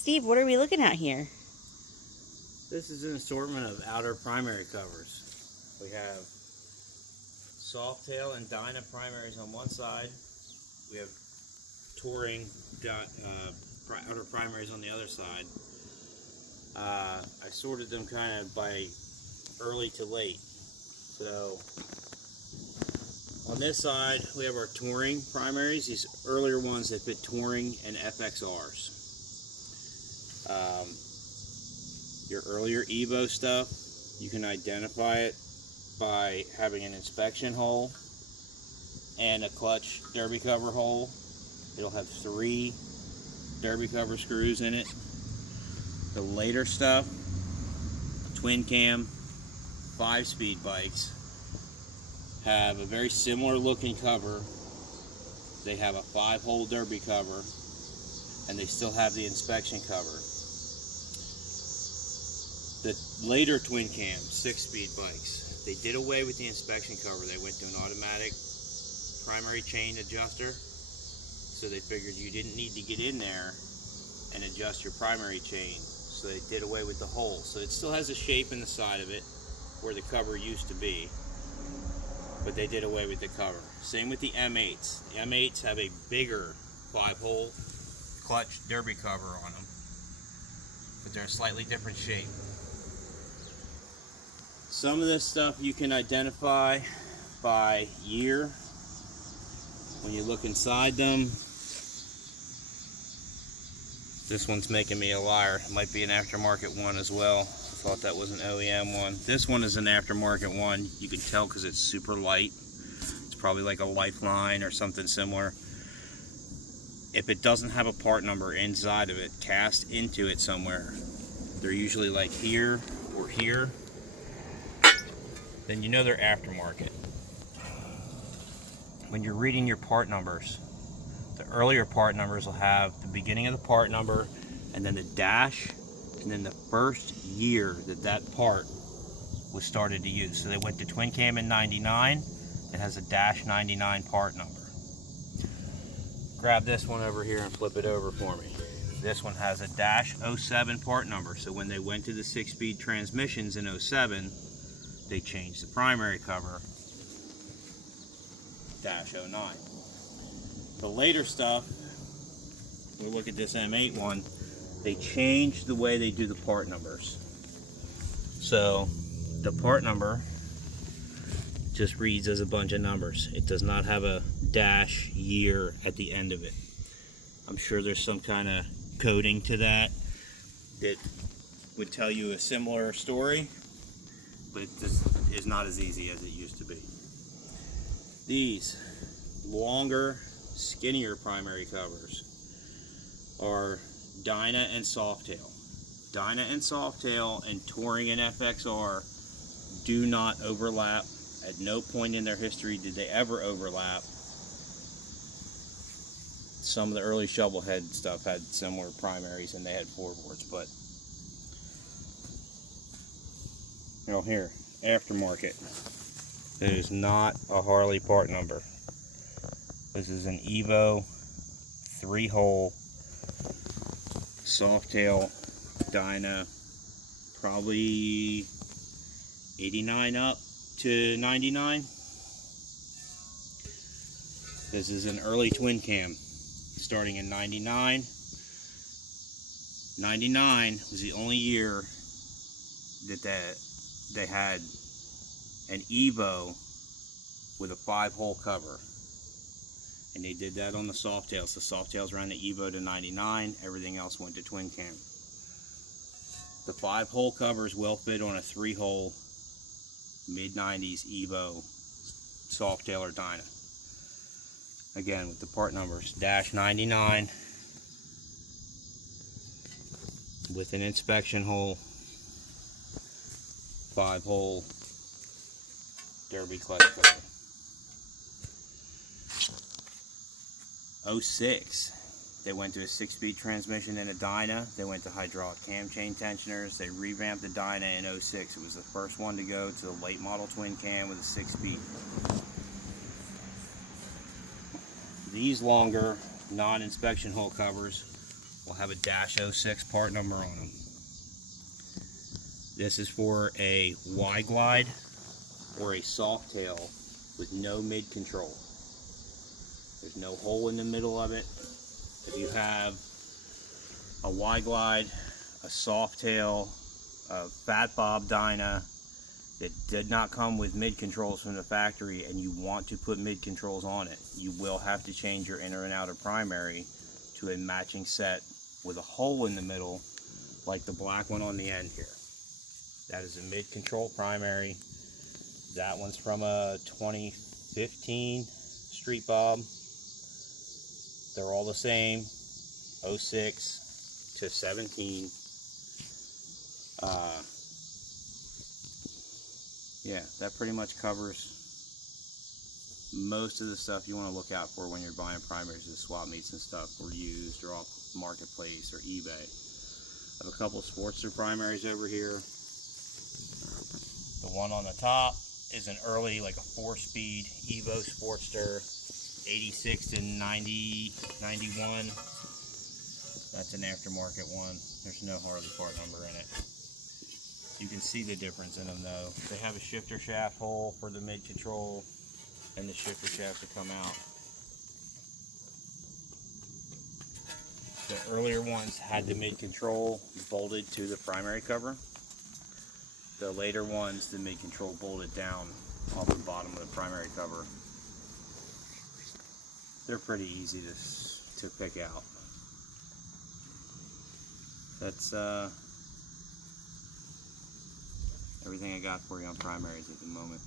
Steve, what are we looking at here? This is an assortment of outer primary covers. We have Softail and Dyna primaries on one side. We have Touring outer primaries on the other side. I sorted them kind of by early to late. So on this side we have our Touring primaries. These earlier ones that fit Touring and FXRs. Your earlier Evo stuff, you can identify it by having an inspection hole and a clutch derby cover hole. It'll have 3 derby cover screws in it. The later stuff, twin cam 5-speed bikes, have a very similar looking cover. They have a 5-hole derby cover and they still have the inspection cover. The later twin cam 6-speed bikes, they did away with the inspection cover. They went to an automatic primary chain adjuster. So they figured you didn't need to get in there and adjust your primary chain. So they did away with the hole. So it still has a shape in the side of it where the cover used to be, but they did away with the cover. Same with the M8s. The M8s have a bigger 5-hole clutch derby cover on them, but they're a slightly different shape. Some of this stuff you can identify by year when you look inside them. This one's making me a liar. It might be an aftermarket one as well. I thought that was an OEM one. This one is an aftermarket one. You can tell because it's super light. It's probably like a Lifeline or something similar. If it doesn't have a part number inside of it, cast into it somewhere, they're usually like here or here, then you know they're aftermarket. When you're reading your part numbers, the earlier part numbers will have the beginning of the part number and then the dash and then the first year that that part was started to use. So they went to twin cam in 99. It has a dash 99 part number. Grab this one over here and flip it over for me. This one has a dash 07 part number. So when they went to the 6-speed transmissions in 07, they changed the primary cover, dash 09. The later stuff, we look at this M8 one, they changed the way they do the part numbers. So the part number just reads as a bunch of numbers. It does not have a dash year at the end of it. I'm sure there's some kind of coding to that that would tell you a similar story, but it just is not as easy as it used to be. These longer, skinnier primary covers are Dyna and Softail. Dyna and Softail and Touring and FXR do not overlap. At no point in their history did they ever overlap. Some of the early shovelhead stuff had similar primaries and they had floorboards, but you know, here, aftermarket. It is not a Harley part number. This is an Evo 3-hole Softail Dyna, probably 89 up to 99. This is an early twin cam starting in 99. 99 was the only year that they had an Evo with a 5-hole cover, and they did that on the Softails. The Softails ran the Evo to 99, everything else went to twin cam. The 5-hole covers will fit on a 3-hole mid-90s Evo Softail or Dyna. Again, with the part numbers, dash 99 with an inspection hole, 5-hole derby clutch cover. 06, they went to a 6-speed transmission in a Dyna. They went to hydraulic cam chain tensioners. They revamped the Dyna in 06. It was the first one to go to the late model twin cam with a 6-speed. These longer non-inspection hole covers will have a -06 part number on them. This is for a Y glide or a soft tail with no mid control. There's no hole in the middle of it. If you have a Y glide, a soft tail, a fat bob dyna that did not come with mid controls from the factory, and you want to put mid controls on it, you will have to change your inner and outer primary to a matching set with a hole in the middle, like the black one on the end here. That is a mid control primary. That one's from a 2015 Street Bob. They're all the same, 06 to 17. Yeah, that pretty much covers most of the stuff you want to look out for when you're buying primaries, is swap meets and stuff, or used or off marketplace or eBay. I have a couple of Sportster primaries over here. The one on the top is an early, like a 4-speed Evo Sportster, 86 to 90, 91. That's an aftermarket one. There's no Harley part number in it. You can see the difference in them though. They have a shifter shaft hole for the mid control and the shifter shaft to come out. The earlier ones had the mid control bolted to the primary cover. The later ones, the mid control bolted down off the bottom of the primary cover. They're pretty easy to pick out. That's everything I got for you on primaries at the moment.